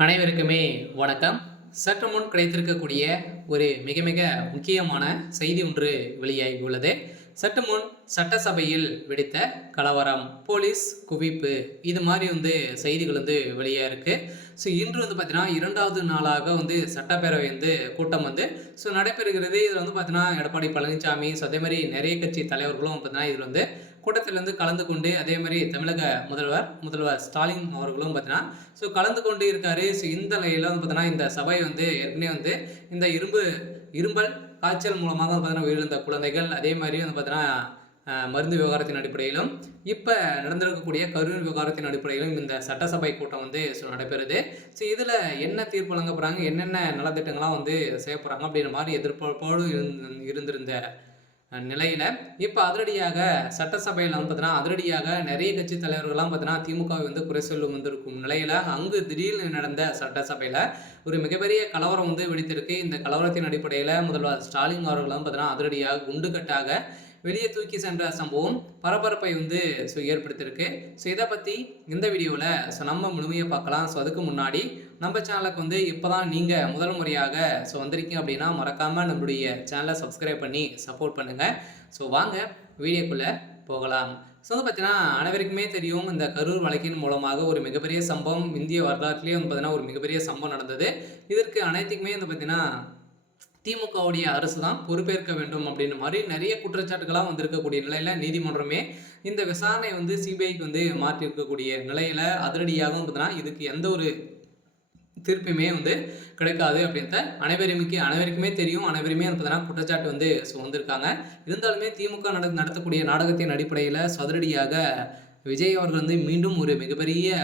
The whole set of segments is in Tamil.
அனைவருக்குமே வணக்கம். சற்று முன் கிடைத்திருக்கக்கூடிய ஒரு மிக மிக முக்கியமான செய்தி ஒன்று வெளியாகி உள்ளது. சற்று முன் சட்டசபையில் வெடித்த கலவரம், போலீஸ் குவிப்பு, இது மாதிரி செய்திகள் வெளியாக இருக்கு. ஸோ இன்று பார்த்தீங்கன்னா 2வது நாளாக சட்டப்பேரவை கூட்டம் நடைபெறுகிறது. இதில் பார்த்தீங்கன்னா எடப்பாடி பழனிசாமி, ஸோ அதே மாதிரி நிறைய கட்சி தலைவர்களும் பார்த்தீங்கன்னா இதில் கூட்டத்தில் கலந்து கொண்டு, அதே மாதிரி தமிழக முதல்வர் ஸ்டாலின் அவர்களும் பார்த்தீங்கன்னா கலந்து கொண்டு இருக்காரு. ஸோ இந்த நிலையில் பார்த்தீங்கன்னா இந்த சபை ஏற்கனவே இந்த இரும்பல் காய்ச்சல் மூலமாக பார்த்தீங்கன்னா உயிரிழந்த குழந்தைகள், அதே மாதிரி பார்த்தீங்கன்னா மருந்து விவகாரத்தின் அடிப்படையிலும் இப்போ நடந்திருக்கக்கூடிய கரூர் விவகாரத்தின் அடிப்படையிலும் இந்த சட்டசபை கூட்டம் நடைபெறுது. ஸோ இதில் என்ன தீர்ப்பு வழங்க போகிறாங்க, என்னென்ன நலத்திட்டங்கள்லாம் செய்ய போகிறாங்க அப்படின்ற மாதிரி எதிர்பார்ப்போடு இருந்திருந்த நிலையில் இப்போ அதிரடியாக சட்டசபையில் பார்த்தீங்கன்னா அதிரடியாக நிறைய கட்சி தலைவர்கள்லாம் பார்த்தீங்கன்னா திமுகவை குறை சொல்லும் வந்திருக்கும் நிலையில் அங்கு திடீர்னு நடந்த சட்டசபையில் ஒரு மிகப்பெரிய கலவரம் வெடித்திருக்கு. இந்த கலவரத்தின் அடிப்படையில் முதல்வர் ஸ்டாலின் அவர்களும் பார்த்தீங்கன்னா அதிரடியாக குண்டுகட்டாக வெளியே தூக்கி சென்ற சம்பவம் பரபரப்பை ஏற்படுத்தியிருக்கு. ஸோ இதை பற்றி இந்த வீடியோவில் நம்ம முழுமையாக பார்க்கலாம். ஸோ அதுக்கு முன்னாடி நம்ம சேனலுக்கு இப்போ தான் நீங்கள் முதல் முறையாக வந்திருக்கீங்க அப்படின்னா மறக்காமல் நம்மளுடைய சேனலை சப்ஸ்கிரைப் பண்ணி சப்போர்ட் பண்ணுங்கள். ஸோ வாங்க வீடியோக்குள்ளே போகலாம். ஸோ பார்த்தீங்கன்னா அனைவருக்குமே தெரியும், இந்த கரூர் வழக்கின் மூலமாக ஒரு மிகப்பெரிய சம்பவம் இந்திய வரலாற்றிலேயே பார்த்தீங்கன்னா ஒரு மிகப்பெரிய சம்பவம் நடந்தது. இதற்கு அனைத்துக்குமே பார்த்தீங்கன்னா திமுகவுடைய அரசு தான் பொறுப்பேற்க வேண்டும் அப்படின்ற மாதிரி நிறைய குற்றச்சாட்டுகளாக வந்திருக்கக்கூடிய நிலையில் நீதிமன்றமே இந்த விசாரணை சிபிஐக்கு மாற்றி இருக்கக்கூடிய நிலையில் அதிரடியாகவும் பார்த்தீங்கன்னா இதுக்கு எந்த ஒரு தீர்ப்புமே கிடைக்காது அப்படின்ற அனைவருக்குமே தெரியும். அனைவருமே பார்த்தீங்கன்னா குற்றச்சாட்டு வந்திருக்காங்க. இருந்தாலுமே திமுக நடத்தக்கூடிய நாடகத்தின் அடிப்படையில் அதிரடியாக விஜய் அவர்கள் மீண்டும் ஒரு மிகப்பெரிய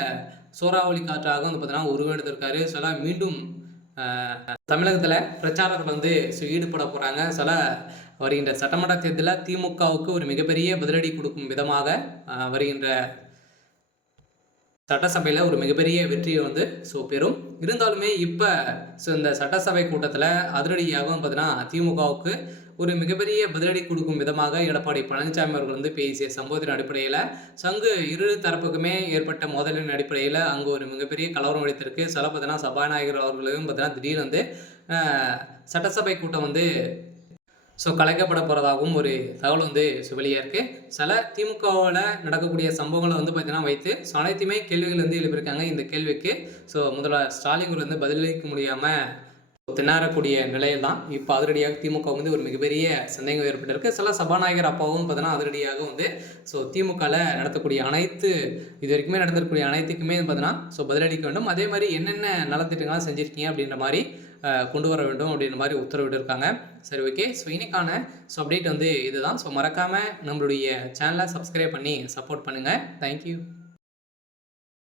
சூறாவளி காற்றாக பார்த்தீங்கன்னா உருவெடுத்திருக்காரு. சில மீண்டும் தமிழகத்தில் பிரச்சாரத்தில் ஈடுபட போகிறாங்க. சில வருகின்ற சட்டமன்ற தேர்தலில் திமுகவுக்கு ஒரு மிகப்பெரிய பதிலடி கொடுக்கும் விதமாக வருகின்ற சட்டசபையில் ஒரு மிகப்பெரிய வெற்றியை பெறும். இருந்தாலுமே இப்போ இந்த சட்டசபை கூட்டத்தில் அதிரடியாகவும் பார்த்தீங்கன்னா திமுகவுக்கு ஒரு மிகப்பெரிய பதிலடி கொடுக்கும் விதமாக எடப்பாடி பழனிசாமி அவர்கள் பேசிய சம்பவத்தின் அடிப்படையில் சங்கு இரு தரப்புக்குமே ஏற்பட்ட மோதலின் அடிப்படையில் அங்கே ஒரு மிகப்பெரிய கலவரம் வெடித்திருக்கு. சில பார்த்தீங்கன்னா சபாநாயகர் அவர்களையும் பார்த்தீங்கன்னா திடீர்னு சட்டசபை கூட்டம் கலைக்கப்பட போகிறதாகவும் ஒரு தகவல் வெளியாக இருக்குது. சில திமுகவில் நடக்கக்கூடிய சம்பவங்களை பார்த்தீங்கன்னா வைத்து அனைத்துமே கேள்விகள் எழுப்பியிருக்காங்க. இந்த கேள்விக்கு முதல்வர் ஸ்டாலின் பதிலளிக்க முடியாமல் திணறக்கூடிய நிலையில் தான் இப்போ அதிரடியாக திமுக ஒரு மிகப்பெரிய சந்தேகம் ஏற்பட்டிருக்கு. சில சபாநாயகர் அப்பாவும் பார்த்தீங்கன்னா அதிரடியாக திமுகவில் நடத்தக்கூடிய அனைத்து இது வரைக்குமே நடந்திருக்கக்கூடிய அனைத்துக்குமே பார்த்தீங்கன்னா பதிலளிக்க வேண்டும். அதே மாதிரி என்னென்ன நலத்திட்டங்கள்லாம் செஞ்சுருக்கீங்க அப்படின்ற மாதிரி கொண்டு வர வேண்டும் அப்படின்ற மாதிரி உத்தரவிட்டு இருக்காங்க. சரி, ஓகே. இன்னைக்கான அப்டேட் இதுதான். மறக்காமல் நம்மளுடைய சேனலை சப்ஸ்கிரைப் பண்ணி சப்போர்ட் பண்ணுங்கள். தேங்க்யூ.